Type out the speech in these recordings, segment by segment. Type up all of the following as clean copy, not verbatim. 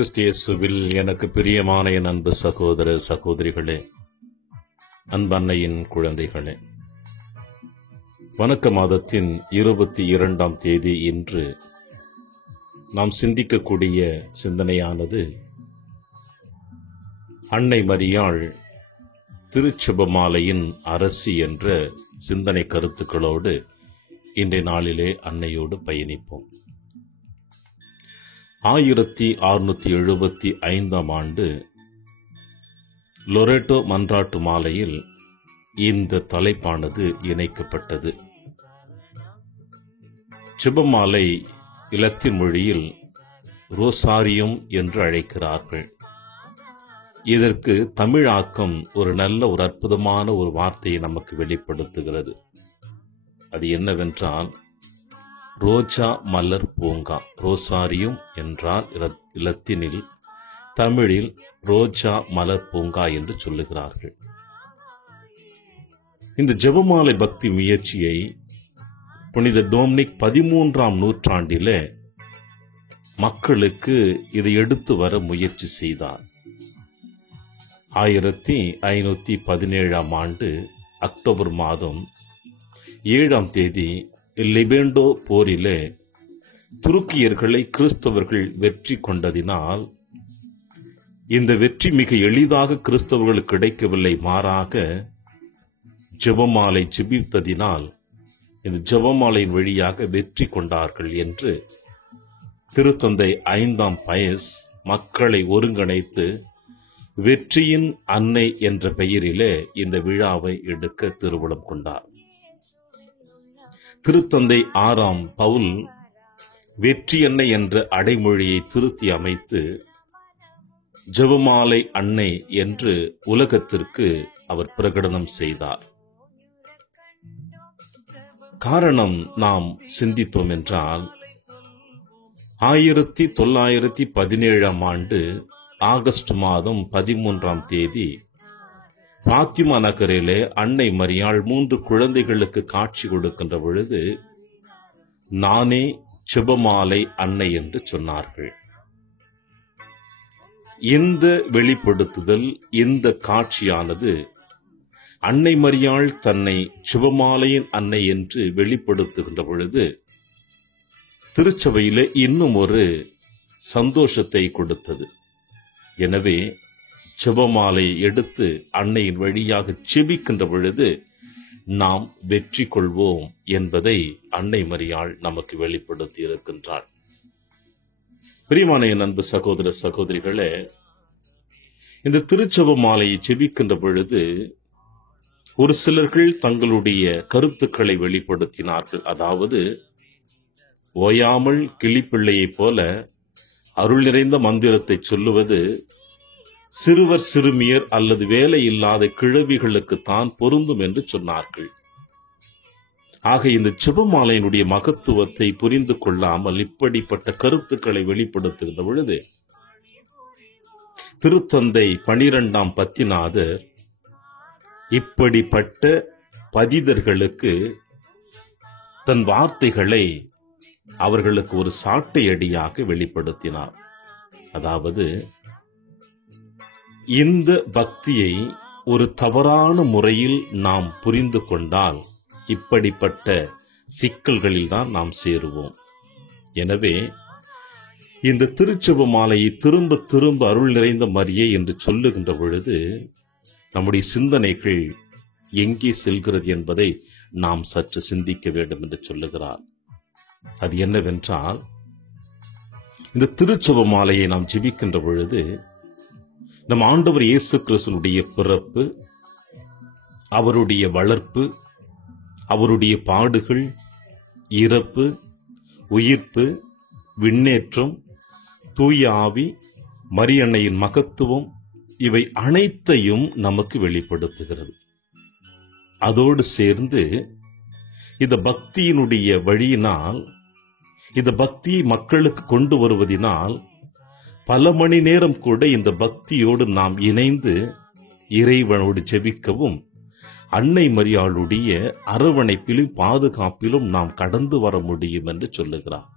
கிறிஸ்து இயேசுவில் எனக்கு பிரியமான என் அன்பு சகோதர சகோதரிகளே, அன்பன்னையின் குழந்தைகளே, வணக்க மாதத்தின் 22ஆம் தேதி இன்று நாம் சிந்திக்கக்கூடிய சிந்தனையானது அன்னை மரியாள் திருச்செபமாலையின் அரசி என்ற சிந்தனை கருத்துக்களோடு இன்றைய நாளிலே அன்னையோடு பயணிப்போம். 1675ஆம் ஆண்டு லொரேட்டோ மன்றாட்டு மாலையில் இந்த தலைப்பானது இணைக்கப்பட்டது. ஜெபமாலை இலத்தீன் மொழியில் ரோசாரியம் என்று அழைக்கிறார்கள். இதற்கு தமிழாக்கம் ஒரு அற்புதமான ஒரு வார்த்தையை நமக்கு வெளிப்படுத்துகிறது. அது என்னவென்றால் ரோஜா மலர் பூங்கா. ரோசாரியம் என்றால் இலத்தீனில், தமிழில் ரோஜா மலர் பூங்கா என்று சொல்லுகிறார்கள். இந்த ஜெபமாலை பக்தி முயற்சியை புனித டொமினிக் 13ஆம் நூற்றாண்டிலே மக்களுக்கு இதை எடுத்து வர முயற்சி செய்தார். 1517ஆம் ஆண்டு அக்டோபர் மாதம் 7ஆம் தேதி லிபெண்டோ போரிலே துருக்கியர்களை கிறிஸ்தவர்கள் வெற்றி கொண்டதினால் இந்த வெற்றி மிக எளிதாக கிறிஸ்தவர்களுக்கு கிடைக்கவில்லை. மாறாக ஜெபமாலை ஜெபித்ததினால் இந்த ஜெபமாலையின் வழியாக வெற்றி கொண்டார்கள் என்று திருத்தந்தை 5ஆம் பயஸ் மக்களை ஒருங்கிணைத்து வெற்றியின் அன்னை என்ற பெயரிலே இந்த விழாவை எடுக்க திருவுளம் கொண்டார். திருத்தந்தை 6ஆம் பவுல் வெற்றி அன்னை என்ற அடைமொழியை திருத்தி அமைத்து ஜெபமாலை அன்னை என்று உலகத்திற்கு அவர் பிரகடனம் செய்தார். காரணம் நாம் சிந்தித்தோம் என்றால் 1917ஆம் ஆண்டு ஆகஸ்ட் மாதம் 13ஆம் தேதி பாத்திமா நகரிலே அன்னை மரியாள் 3 குழந்தைகளுக்கு காட்சி கொடுக்கின்ற பொழுது நானே ஜெபமாலை அன்னை என்று சொன்னார்கள். இந்த வெளிப்படுத்துதல், இந்த காட்சியானது அன்னை மரியாள் தன்னை ஜெபமாலையின் அன்னை என்று வெளிப்படுத்துகின்ற பொழுது திருச்சபையிலே இன்னும் ஒரு சந்தோஷத்தை கொடுத்தது. எனவே ஜெபமாலை எடுத்து அன்னையின் வழியாக ஜெபிக்கின்ற பொழுது நாம் வெற்றி கொள்வோம் என்பதை அன்னை மரியாள் நமக்கு வெளிப்படுத்தி இருக்கின்றாள். பிரியமான என் அன்பு சகோதர சகோதரிகளே, இந்த திருச்செபமாலையை ஜெபிக்கின்ற பொழுது ஒரு சிலர்கள் தங்களுடைய கருத்துக்களை வெளிப்படுத்தினார்கள். அதாவது ஓயாமல் கிளிப்பிள்ளையைப் போல அருள் நிறைந்த மந்திரத்தை சொல்லுவது சிறுவர் சிறுமியர் அல்லது வேலை இல்லாத கிழவிகளுக்கு தான் பொருந்தும் என்று சொன்னார்கள். ஆக இந்த ஜெபமாலையினுடைய மகத்துவத்தை புரிந்து கொள்ளாமல் இப்படிப்பட்ட கருத்துக்களை வெளிப்படுத்துகின்ற பொழுது திருத்தந்தை 12ஆம் பத்திநாதர் இப்படிப்பட்ட பதிதர்களுக்கு தன் வார்த்தைகளை அவர்களுக்கு ஒரு சாட்டை அடியாக வெளிப்படுத்தினார். அதாவது இந்த பக்தியை ஒரு தவறான முறையில் நாம் புரிந்து கொண்டால் இப்படிப்பட்ட சிக்கல்களில் தான் நாம் சேருவோம். எனவே இந்த திருச்செபமாலையை திரும்ப திரும்ப அருள் நிறைந்த மரியே என்று சொல்லுகின்ற பொழுது நம்முடைய சிந்தனைகள் எங்கே செல்கிறது என்பதை நாம் சற்று சிந்திக்க வேண்டும் என்று சொல்லுகிறார். அது என்னவென்றால், இந்த திருச்செபமாலையை நாம் ஜெபிக்கின்ற பொழுது நம் ஆண்டவர் இயேசு கிறிஸ்துவினுடைய பிறப்பு, அவருடைய வளர்ப்பு, அவருடைய பாடுகள், இறப்பு, உயிர்ப்பு, விண்ணேற்றம், தூய ஆவி, மரியன்னையின் மகத்துவம், இவை அனைத்தையும் நமக்கு வெளிப்படுத்துகிறது. அதோடு சேர்ந்து இந்த பக்தியினுடைய வழியினால், இந்த பக்தியை மக்களுக்கு கொண்டு வருவதினால் பல மணி நேரம் கூட இந்த பக்தியோடு நாம் இணைந்து இறைவனோடு ஜெபிக்கவும் அன்னை மரியாளுடைய அரவணைப்பிலும் பாதுகாப்பிலும் நாம் கடந்து வர முடியும் என்று சொல்லுகிறார்.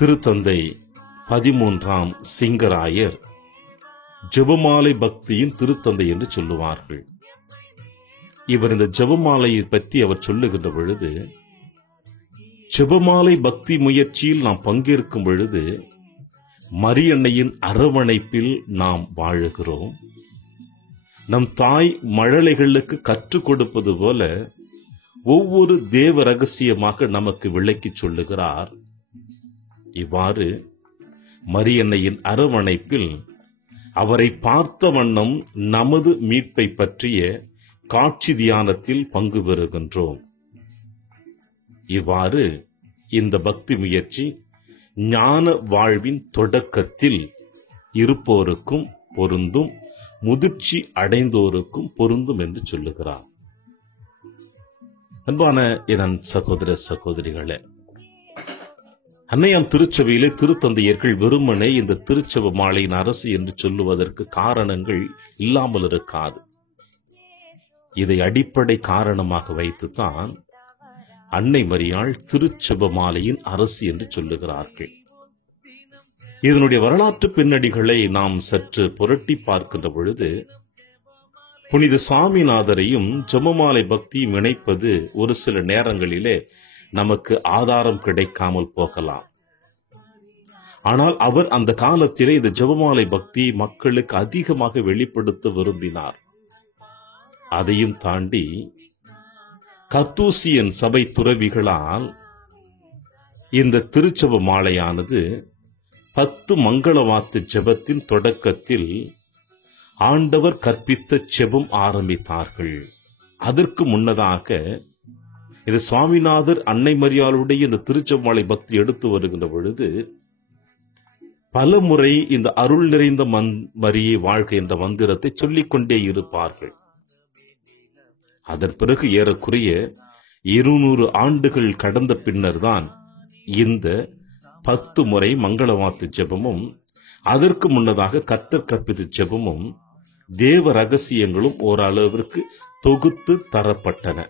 திருத்தந்தை 13ஆம் சிங்கராயர் ஜெபமாலை பக்தியின் திருத்தந்தை என்று சொல்லுவார்கள். இவர் இந்த ஜெபமாலையை பற்றி அவர் சொல்லுகின்ற பொழுது, ஜெபமாலை பக்தி முயற்சியில் நாம் பங்கேற்கும் பொழுது மரியன்னையின் அரவணைப்பில் நாம் வாழுகிறோம். நம் தாய் மழலைகளுக்கு கற்றுக் கொடுப்பது போல ஒவ்வொரு தேவ ரகசியமாக நமக்கு விளக்கிச் சொல்லுகிறார். இவ்வாறு மரியன்னையின் அரவணைப்பில் அவரை பார்த்த வண்ணம் நமது மீட்பை பற்றிய காட்சி தியானத்தில் பங்கு பெறுகின்றோம். இவ்வாறு இந்த பக்தி முயற்சி ஞான வாழ்வின் தொடக்கத்தில் இருப்போருக்கும் பொருந்தும், முதிர்ச்சி அடைந்தோருக்கும் பொருந்தும் என்று சொல்லுகிறார். அன்பான என் சகோதர சகோதரிகளே, அன்னையாம் திருச்சபையிலே திருத்தந்தையர்கள் வெறுமனே இந்த திருச்சபை மாலையின் அரசு என்று சொல்லுவதற்கு காரணங்கள் இல்லாமல் இருக்காது. இதை அடிப்படை காரணமாக வைத்துத்தான் அன்னை மரியாள் திருச்சபை மாலையின் அரசு என்று சொல்லுகிறார்கள். இதனுடைய வரலாற்று பின்னணிகளை நாம் சற்று புரட்டி பார்க்கின்ற பொழுது, புனித சாமிநாதரையும் ஜெபமாலை பக்தியும் இணைப்பது ஒரு சில நேரங்களிலே நமக்கு ஆதாரம் கிடைக்காமல் போகலாம். ஆனால் அவர் அந்த காலத்திலே இந்த ஜெபமாலை பக்தியை மக்களுக்கு அதிகமாக வெளிப்படுத்த விரும்பினார். அதையும் தாண்டி கர்த்தூசியன் சபை துறவிகளால் இந்த திருச்செப மாலையானது 10 மங்களவாத்து ஜெபத்தின் தொடக்கத்தில் ஆண்டவர் கற்பித்த ஜெபம் ஆரம்பித்தார்கள். அதற்கு முன்னதாக இது சுவாமிநாதர் அன்னை மரியாளுடைய இந்த திருச்செப மாலை பக்தி எடுத்து வருகின்ற பொழுது பல முறை இந்த அருள் நிறைந்த மரியே வாழ்க என்ற மந்திரத்தை சொல்லிக்கொண்டே இருப்பார்கள். அதன் பிறகு ஏறக்குறைய 200 ஆண்டுகள் கடந்த பின்னர் தான் இந்த 10 முறை மங்களவாத்து ஜெபமும், அதற்கு முன்னதாக கர்த்தர் கற்பித்த ஜெபமும், தேவ ரகசியங்களும் ஓரளவிற்கு தொகுத்து தரப்பட்டன.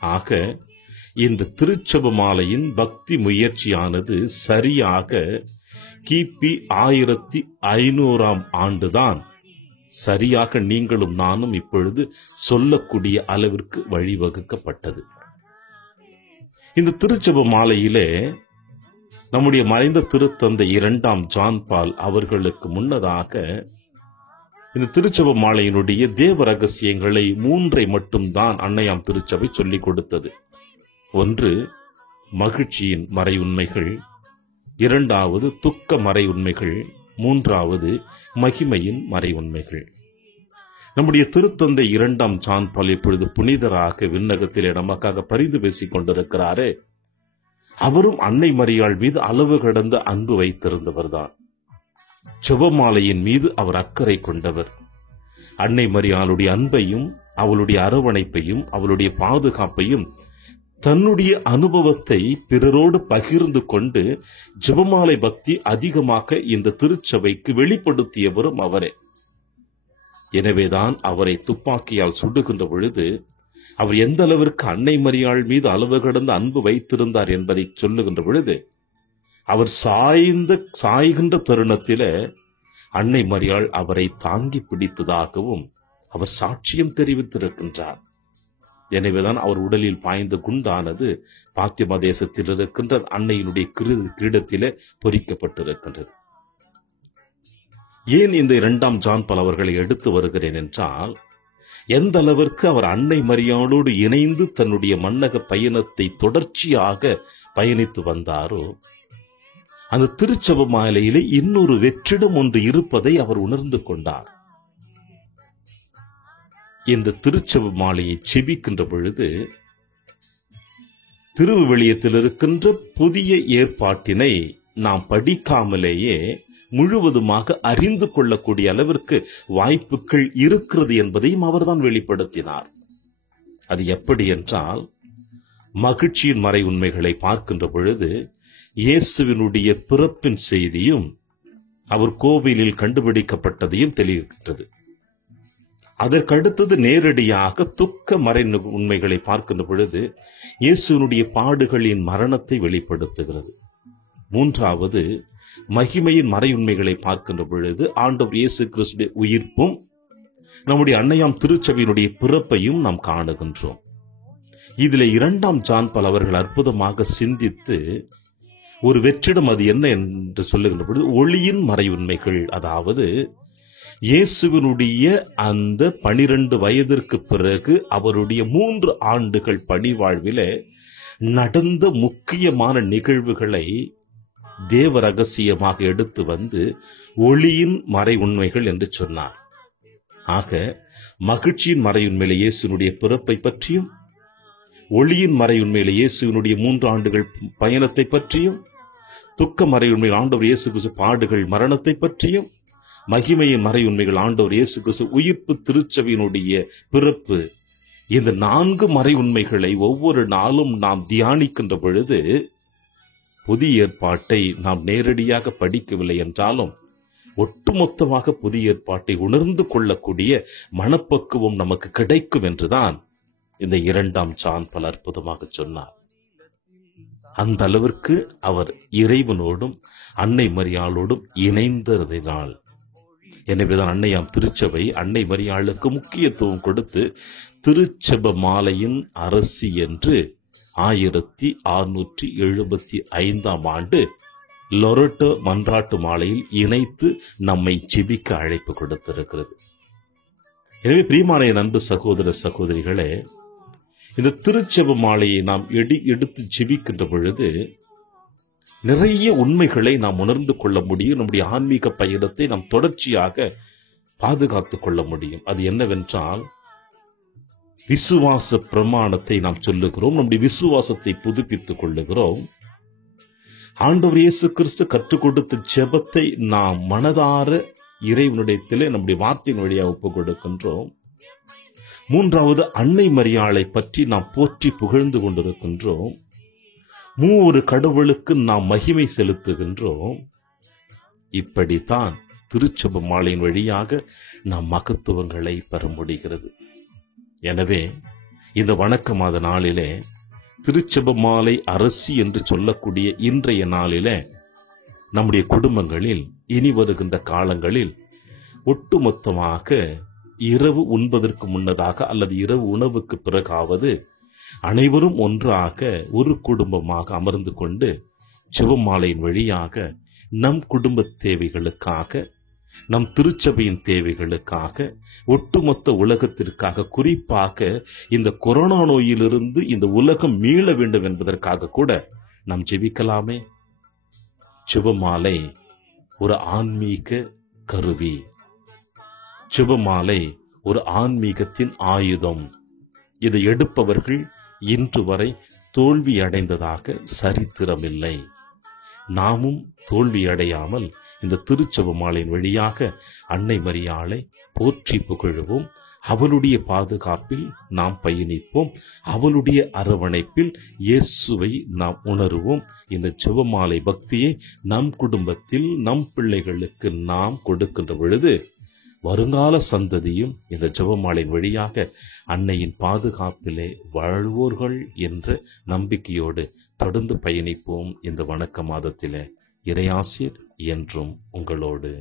ஆக இந்த திருச்செப மாலையின் பக்தி முயற்சியானது சரியாக கிபி 1500ஆம் ஆண்டுதான் சரியாக நீங்களும் நானும் இப்பொழுது சொல்லக்கூடிய அளவிற்கு வழிவகுக்கப்பட்டது. இந்த திருச்செப மாலையிலே நம்முடைய மறைந்த திருத்தந்தை 2ஆம் ஜான் பால் அவர்களுக்கு முன்னதாக இந்த திருச்செப மாலையினுடைய தேவ ரகசியங்களை 3 மட்டும்தான் அன்னையாம் திருச்சபை சொல்லிக் கொடுத்தது. ஒன்று மகிழ்ச்சியின் மறை உண்மைகள், 2வது துக்க மறை உண்மைகள், 3வது மகிமையின் மறை உண்மைகள். நம்முடைய திருத்தந்தை 2ஆம் ஜான் பால் இப்பொழுது புனிதராக விண்ணகத்திலே நமக்காக பரிந்து பேசிக் கொண்டிருக்கிறாரே, அவரும் அன்னை மரியாள் மீது அளவு கடந்த அன்பு வைத்திருந்தவர்தான். ஜெபமாலையின் மீது அவர் அக்கறை கொண்டவர். அன்னை மரியாளுடைய அன்பையும் அவளுடைய அரவணைப்பையும் அவளுடைய பாதுகாப்பையும் தன்னுடைய அனுபவத்தை பிறரோடு பகிர்ந்து கொண்டு ஜெபமாலை பக்தி அதிகமாக இந்த திருச்சபைக்கு வெளிப்படுத்தியவரும் அவரே. எனவேதான் அவரை துப்பாக்கியால் சுடுகின்ற பொழுது அவர் எந்த அளவிற்கு அன்னை மரியாள் மீது அளவு கடந்த அன்பு வைத்திருந்தார் என்பதை சொல்லுகின்ற பொழுது, அவர் சாய்கின்ற தருணத்தில அன்னை மரியாள் அவரை தாங்கி பிடித்ததாகவும் அவர் சாட்சியம் தெரிவித்திருக்கின்றார். எனவேதான் அவர் உடலில் பாய்ந்த குண்டானது பாத்திமா தேசத்தில் இருக்கின்ற அன்னையினுடைய கிரீடத்திலே பொறிக்கப்பட்டிருக்கின்றது. ஏன் இந்த 2ஆம் ஜான் பால் அவர்களை எடுத்து வருகிறேன் என்றால், எந்த அளவிற்கு அவர் அன்னை மரியாளோடு இணைந்து தன்னுடைய மன்னக பயணத்தை தொடர்ச்சியாக பயணித்து வந்தாரோ, அந்த திருச்செப மாலையிலே இன்னொரு வெற்றிடம் ஒன்று இருப்பதை அவர் உணர்ந்து கொண்டார். இந்த திருச்செப மாலையை செபிக்கின்ற பொழுது திருவிவிலியத்தில் இருக்கின்ற புதிய ஏற்பாட்டினை நாம் படிக்காமலேயே முழுவதுமாக அறிந்து கொள்ளக்கூடிய அளவிற்கு வாய்ப்புகள் இருக்கிறது என்பதையும் அவர்தான் வெளிப்படுத்தினார். அது எப்படி என்றால், மகிழ்ச்சியின் மறை உண்மைகளை பார்க்கின்ற பொழுது இயேசுவினுடைய பிறப்பின் செய்தியும் அவர் கோவிலில் கண்டுபிடிக்கப்பட்டதையும் தெரிவிக்கின்றது. அதற்கடுத்தது நேரடியாக துக்க மறை உண்மைகளை பார்க்கின்ற பொழுது இயேசுவினுடைய பாடுகளின் மரணத்தை வெளிப்படுத்துகிறது. மூன்றாவது, மகிமையின் மறையுண்மைகளை பார்க்கின்ற பொழுது ஆண்டவர் இயேசு கிறிஸ்துடைய உயிர்ப்பும் நம்முடைய அன்னையாம் திருச்சபையினுடைய பிறப்பையும் நாம் காணுகின்றோம். இதில் 2ஆம் ஜான் பால் அவர்கள் அற்புதமாக சிந்தித்து ஒரு வெற்றிடம் அது என்ன என்று சொல்லுகின்ற பொழுது ஒளியின் மறையுண்மைகள், அதாவது இயேசுவினுடைய அந்த 12 வயதிற்கு பிறகு அவருடைய 3 ஆண்டுகள் பணிவாழ்விலே நடந்த முக்கியமான நிகழ்வுகளை தேவ ரகசியமாக எடுத்து வந்து ஒளியின் மறை உண்மைகள் என்று சொன்னார். ஆக மகிழ்ச்சியின் மறையுண்மையில இயேசுனுடைய பிறப்பை பற்றியும், ஒளியின் மறையுண்மையில இயேசுவினுடைய 3 ஆண்டுகள் பயணத்தை பற்றியும், துக்க மறையுண்மையில் ஆண்டவர் இயேசு கிறிஸ்து பாடுகள் மரணத்தை பற்றியும், மகிமையின் மறையுண்மைகள் ஆண்டவர் இயேசு கிறிஸ்து உயிர்ப்பு திருச்சபையினுடைய பிறப்பு, இந்த 4 மறை உண்மைகளை ஒவ்வொரு நாளும் நாம் தியானிக்கின்ற பொழுது புதிய ஏற்பாட்டை நாம் நேரடியாக படிக்கவில்லை என்றாலும் ஒட்டுமொத்தமாக புதிய ஏற்பாட்டை உணர்ந்து கொள்ளக்கூடிய மனப்பக்குவம் நமக்கு கிடைக்கும் என்றுதான் இந்த 2ஆம் ஜான் பால் அற்புதமாக சொன்னார். அந்த அளவிற்கு அவர் இறைவனோடும் அன்னை மரியாளோடும் இணைந்ததினால், எனவேதான் அன்னையாம் திருச்சபை அன்னை மரியாளுக்கு முக்கியத்துவம் கொடுத்து திருச்செப மாலையின் அரசி என்று 1675ஆம் ஆண்டு லொரட்டோ மன்றாட்டு மாலையில் இணைத்து நம்மை ஜெபிக்க அழைப்பு கொடுத்திருக்கிறது. எனவே பிரியமான என் அன்பு சகோதர சகோதரிகளே, இந்த திருச்செப மாலையை நாம் எடுத்து ஜெபிக்கின்ற பொழுது நிறைய உண்மைகளை நாம் உணர்ந்து கொள்ள முடியும். நம்முடைய ஆன்மீக பயணத்தை நாம் தொடர்ச்சியாக பாதுகாத்துக் கொள்ள முடியும். அது என்னவென்றால், விசுவாச பிரமாணத்தை நாம் சொல்லுகிறோம், நம்முடைய விசுவாசத்தை புதுப்பித்துக் கொள்ளுகிறோம். ஆண்டவர் இயேசு கிறிஸ்து கற்றுக் கொடுத்த ஜெபத்தை நாம் மனதார இறைவனிடத்திலே நம்முடைய வார்த்தையின் வழியாக ஒப்புக் கொடுக்கின்றோம். மூன்றாவது, அன்னை மரியாளை பற்றி நாம் போற்றி புகழ்ந்து கொண்டிருக்கின்றோம். 3 கடவுளுக்கு நாம் மகிமை செலுத்துகின்றோம். இப்படித்தான் திருச்செப மாலையின் வழியாக நாம் மகத்துவங்களை பெற முடிகிறது. எனவே இந்த வணக்க மாத நாளிலே திருச்செப மாலை அரசி என்று சொல்லக்கூடிய இன்றைய நாளிலே நம்முடைய குடும்பங்களில் இனி வருகின்ற காலங்களில் ஒட்டுமொத்தமாக இரவு உண்பதற்கு முன்னதாக அல்லது இரவு உணவுக்கு பிறகாவது அனைவரும் ஒன்றாக ஒரு குடும்பமாக அமர்ந்து கொண்டு ஜெபமாலையின் வழியாக நம் குடும்ப தேவைகளுக்காக, நம் திருச்சபையின் தேவைகளுக்காக, ஒட்டுமொத்த உலகத்திற்காக, குறிப்பாக இந்த கொரோனா நோயிலிருந்து இந்த உலகம் மீள வேண்டும் என்பதற்காக கூட நாம் ஜெபிக்கலாமே. ஜெபமாலை ஒரு ஆன்மீக கருவி, ஜெபமாலை ஒரு ஆன்மீகத்தின் ஆயுதம். இதை எடுப்பவர்கள் இன்று வரை தோல்வி அடைந்ததாக சரித்திரமில்லை. நாமும் தோல்வி அடையாமல் இந்த திருச்செப மாலையின் வழியாக அன்னை மரியாளை போற்றி புகழுவோம். அவளுடைய பாதுகாப்பில் நாம் பயணிப்போம். அவளுடைய அரவணைப்பில் இயேசுவை நாம் உணருவோம். இந்த ஜெபமாலை பக்தியை நம் குடும்பத்தில் நம் பிள்ளைகளுக்கு நாம் கொடுக்கின்ற பொழுது வருங்கால சந்ததியும் இந்த ஜெபமாலையின் வழியாக அன்னையின் பாதுகாப்பிலே வாழ்வோர்கள் என்ற நம்பிக்கையோடு தொடர்ந்து பயணிப்போம். இந்த வணக்க மாதத்திலே இறையாசிர் என்றும் உங்களோடு.